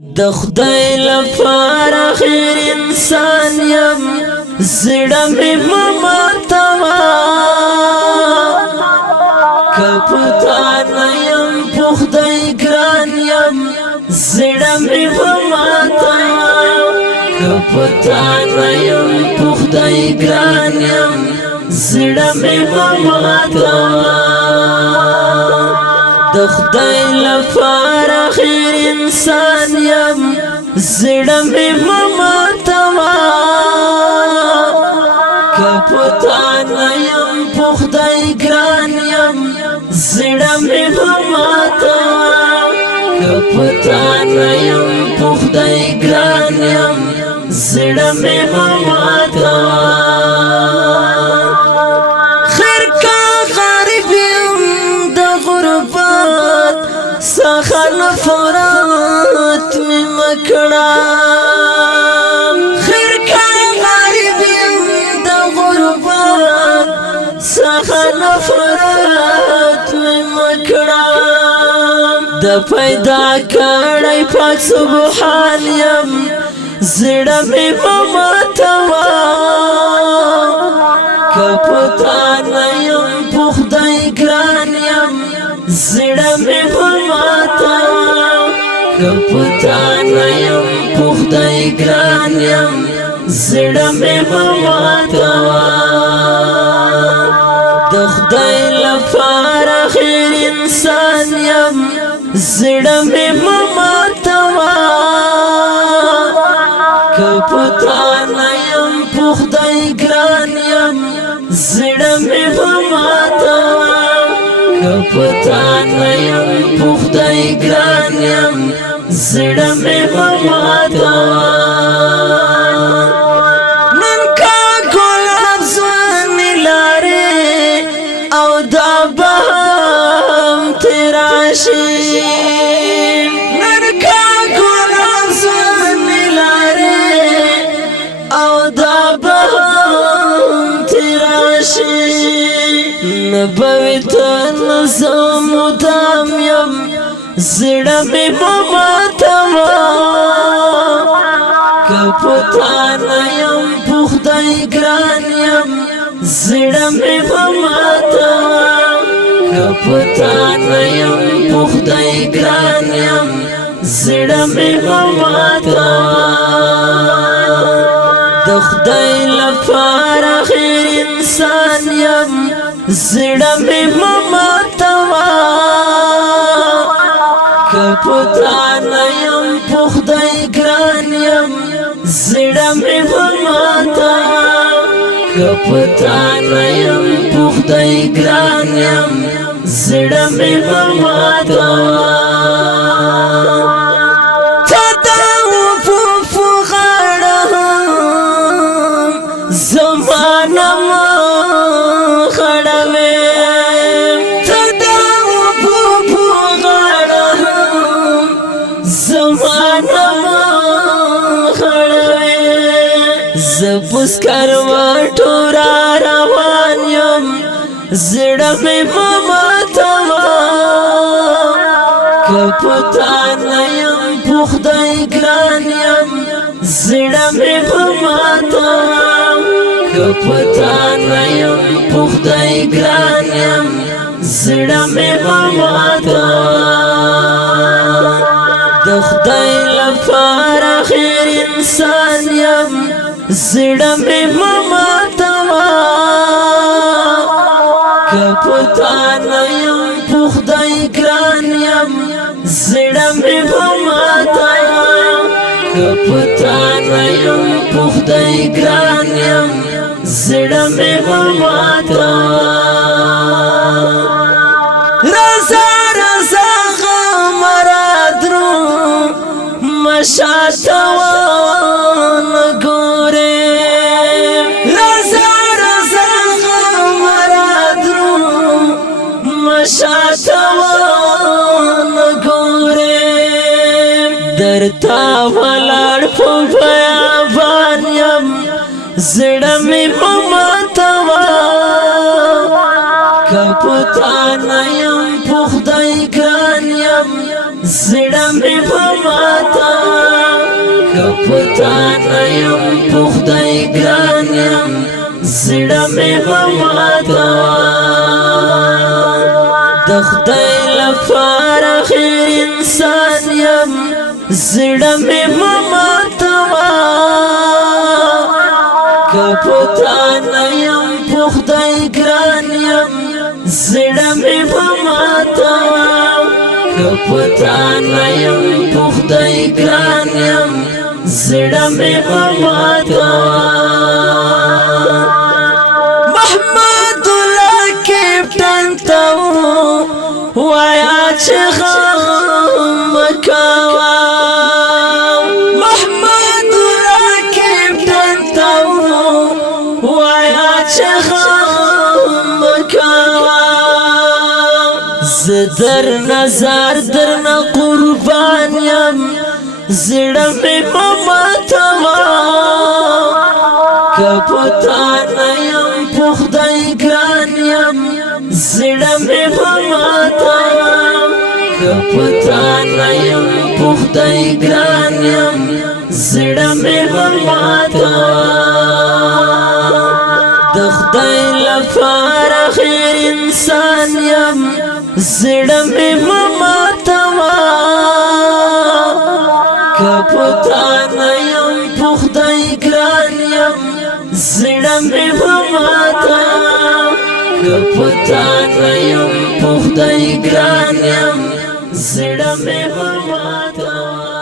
د خدای لپاره خیر انسان یم زړه مې مماتوا که پتا نه یم په خدای ګران یم زړه مې مماتوا که پتا نه یم په خدای ګران یم زړه مې مماتوا د خدای لپاره خیر انسان یم زړه مې مماتوا که پتا نه یم په خدای ګران یم زړه مې مماتوا که پتا نه یم په خدای ګران یم زړه مې مماتوا سخن فرات می مکڑا خیر کا غریب یم د غربت سخن فرات می مکڑا د پیدا کړی پاک سبحان یم زړه می مماتوا که پتا نه یم په خدای ګران یم زړه مې مماتوا که پتا نه یم په خدای ګران یم زړه مې مماتوا د خدای لپاره خیر انسان یم زړه مې مماتوا که پتا نه یم په خدای ګران یم زړه مې مماتوا که پتا نه یم په خدای ګران یم زړه مې مماتوا نن کا ګلاب ځواني لارې او دا به هم تراشي نن کا ګلاب ځواني لارې او دا به هم تراشي نبوي تنظم مدام یم زړه مې مماتوا که پتا نه یم په خدای ګران یم زړه مې مماتوا که پتا نه یم په خدای ګران یم زړه مې مماتوا د خدای لپاره خیر انسان یم زړه مې مماتوا که پتا نه یم په خدای ګران یم زړه مې مماتوا که پتا نه یم په خدای ګران یم زړه مې مماتوا زبوس کرواتو را روان یم زړه مې مماتوا که پتا نه یم په خدای ګران یم زړه مې مماتوا که پتا نه یم په خدای ګران یم زړه مې مماتوا د خدای لپاره خیر انسان یم زړه مې مماتوا که پتا نه یم په خدای ګران یم زړه مې مماتوا که پتا نه یم په خدای ګران یم زړه مې مماتوا رضا رضا غم را درو مشاتوا درتا ولړ په بیابان یم زړه مې مماتوا که پتا نه یم په خدای ګران یم زړه مې مماتوا کپتانا یم پخدای گران یم زړه مې ماتوا د خدای لپاره خیر انسان یم زړه مې ماتوا کپتانا یم پخدای گران یم زړه مې ماتوا کپتانا یم پخدای گران یم زړه مې ماتوا محمد الله کپټن ته وایا چې غم مکوا محمد الله کپټن ته وایا چې غم مکوا زدر نظر درنه قربان یم زړه مې ماتوا کپتانا یم پخدای ګران یم زړه مې ماتوا کپتانا یم پخدای ګران یم زړه مې ماتوا د خدای لپاره خیر انسان یم زړه مې ماتوا کپتانا یم پخدای ګران یم زړه مې ماتوا کپتانا یم پخدای ګران یم زړه مې ماتوا